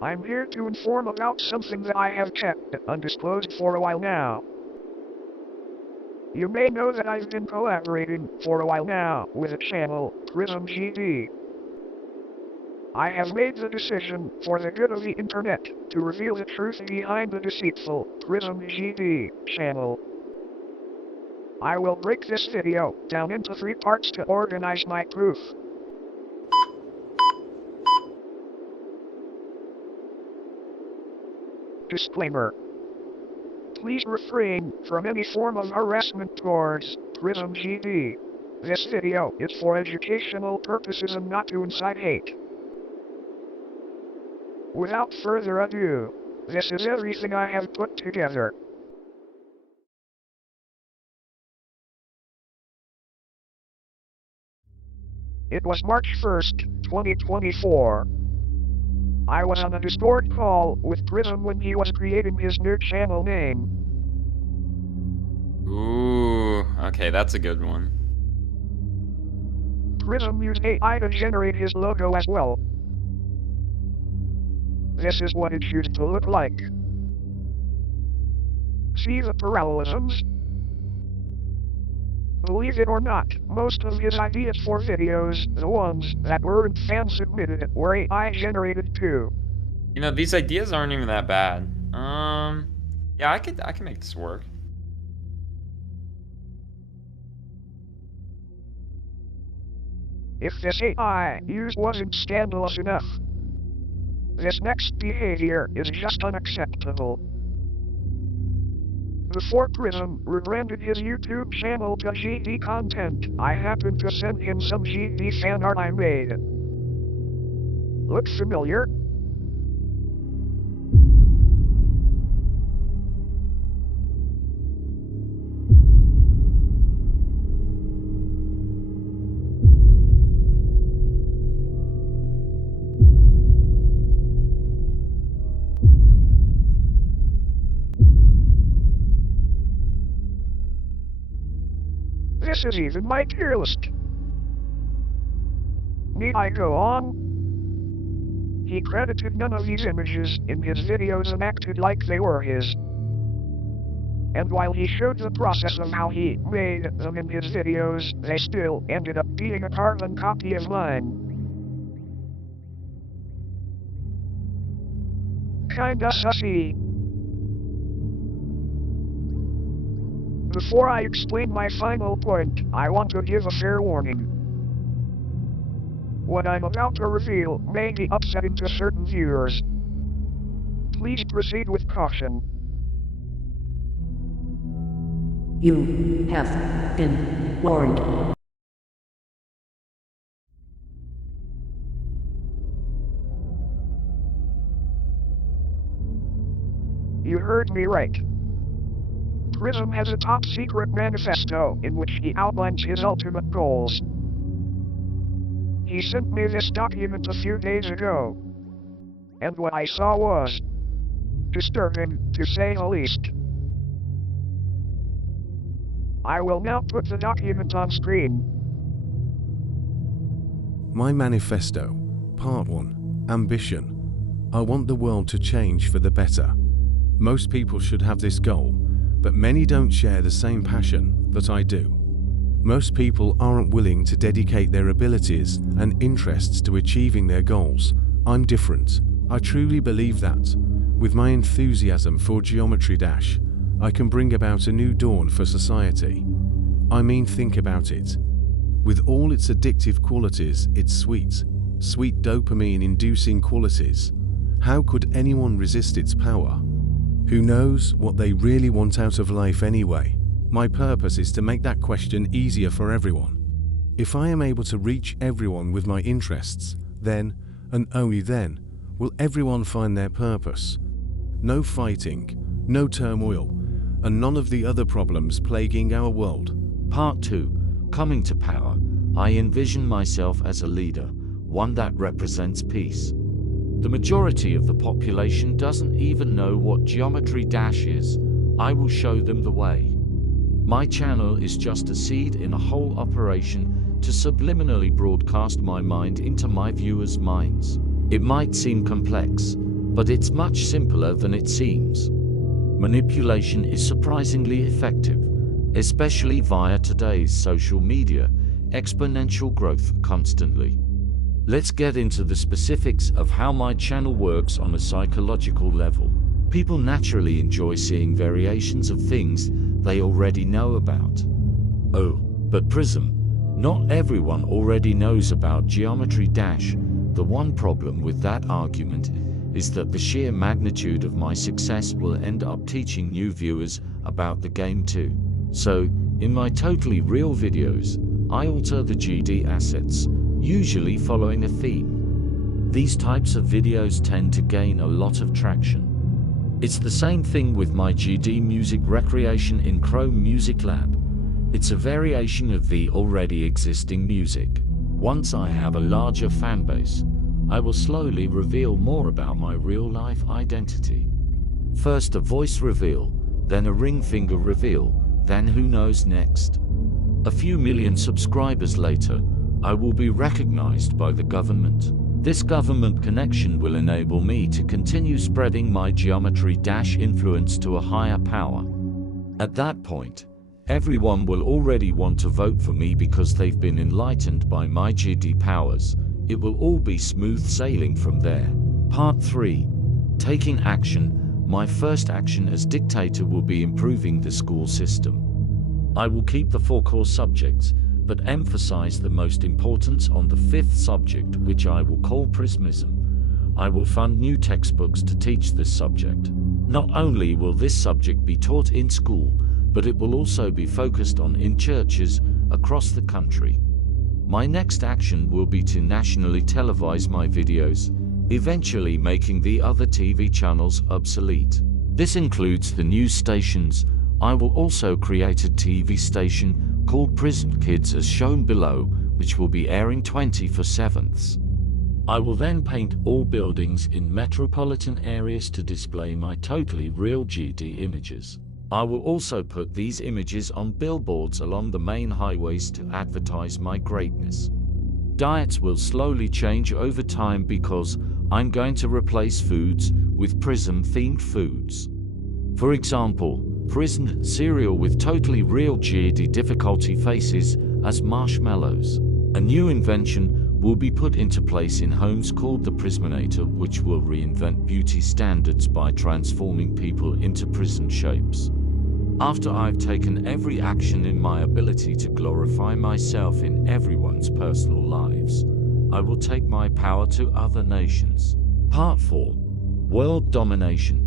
I'm here to inform about something that I have kept undisclosed for a while now. You may know that I've been collaborating for a while now with a channel, PrismGD. I have made the decision, for the good of the internet, to reveal the truth behind the deceitful PrismGD channel. I will break this video down into 3 parts to organize my proof. Disclaimer. Please refrain from any form of harassment towards PrismGD. This video is for educational purposes and not to incite hate. Without further ado, this is everything I have put together. It was March 1st, 2024. I was on a Discord call with Prism when he was creating his new channel name. Ooh, okay, that's a good one. Prism used AI to generate his logo as well. This is what it used to look like. See the parallelisms? Believe it or not, most of his ideas for videos, the ones that weren't fan-submitted, were AI-generated too. You know, these ideas aren't even that bad. Yeah, I can make this work. If this AI use wasn't scandalous enough, this next behavior is just unacceptable. Before Prism rebranded his YouTube channel to GD Content, I happened to send him some GD fan art I made. Look familiar? This is even my tier list. Need I go on? He credited none of these images in his videos and acted like they were his. And while he showed the process of how he made them in his videos, they still ended up being a carbon copy of mine. Kinda sussy. Before I explain my final point, I want to give a fair warning. What I'm about to reveal may be upsetting to certain viewers. Please proceed with caution. You have been warned. You heard me right. Prism has a top-secret manifesto in which he outlines his ultimate goals. He sent me this document a few days ago, and what I saw was disturbing, to say the least. I will now put the document on screen. My Manifesto, Part 1, Ambition. I want the world to change for the better. Most people should have this goal, but many don't share the same passion that I do. Most people aren't willing to dedicate their abilities and interests to achieving their goals. I'm different. I truly believe that, with my enthusiasm for Geometry Dash, I can bring about a new dawn for society. I mean, think about it. With all its addictive qualities, its sweet dopamine-inducing qualities, how could anyone resist its power? Who knows what they really want out of life anyway? My purpose is to make that question easier for everyone. If I am able to reach everyone with my interests, then, and only then, will everyone find their purpose. No fighting, no turmoil, and none of the other problems plaguing our world. Part 2. Coming to power. I envision myself as a leader, one that represents peace. The majority of the population doesn't even know what Geometry Dash is. I will show them the way. My channel is just a seed in a whole operation to subliminally broadcast my mind into my viewers' minds. It might seem complex, but it's much simpler than it seems. Manipulation is surprisingly effective, especially via today's social media, exponential growth constantly. Let's get into the specifics of how my channel works on a psychological level. People naturally enjoy seeing variations of things they already know about. Oh, but Prism, not everyone already knows about Geometry Dash. The one problem with that argument is that the sheer magnitude of my success will end up teaching new viewers about the game too. So, in my totally real videos, I alter the GD assets, usually following a theme. These types of videos tend to gain a lot of traction. It's the same thing with my GD music recreation in Chrome Music Lab. It's a variation of the already existing music. Once I have a larger fan base, I will slowly reveal more about my real-life identity. First a voice reveal, then a ring finger reveal, then who knows next. A few million subscribers later, I will be recognized by the government. This government connection will enable me to continue spreading my Geometry Dash influence to a higher power. At that point, everyone will already want to vote for me because they've been enlightened by my GD powers. It will all be smooth sailing from there. Part 3. Taking action. My first action as dictator will be improving the school system. I will keep the 4 core subjects, but emphasize the most importance on the 5th subject, which I will call Prismism. I will fund new textbooks to teach this subject. Not only will this subject be taught in school, but it will also be focused on in churches across the country. My next action will be to nationally televise my videos, eventually making the other TV channels obsolete. This includes the news stations. I will also create a TV station called PrismKids as shown below, which will be airing 24/7. I will then paint all buildings in metropolitan areas to display my totally real GD images. I will also put these images on billboards along the main highways to advertise my greatness. Diets will slowly change over time because I'm going to replace foods with Prism-themed foods. For example, Prism cereal with totally real GD difficulty faces as marshmallows. A new invention will be put into place in homes called the Prisminator, which will reinvent beauty standards by transforming people into prism shapes. After I've taken every action in my ability to glorify myself in everyone's personal lives, I will take my power to other nations. Part 4. World Domination.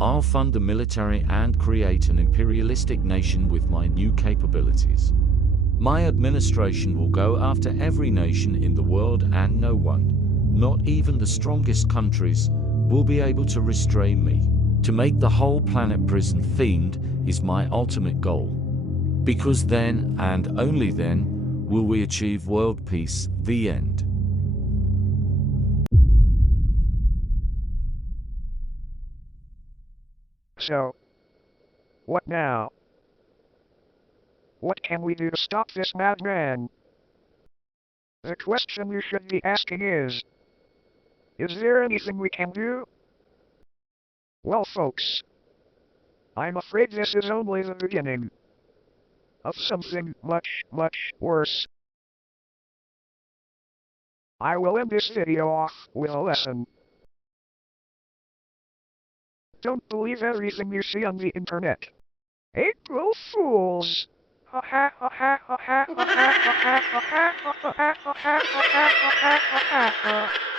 I'll fund the military and create an imperialistic nation with my new capabilities. My administration will go after every nation in the world, and no one, not even the strongest countries, will be able to restrain me. To make the whole planet prison themed is my ultimate goal. Because then, and only then, will we achieve world peace. The end. So, what now? What can we do to stop this madman? The question you should be asking is there anything we can do? Well, folks, I'm afraid this is only the beginning of something much, much worse. I will end this video off with a lesson. Don't believe everything you see on the internet. April Fools! Ha ha ha ha ha ha ha ha ha ha ha ha ha ha ha ha ha ha.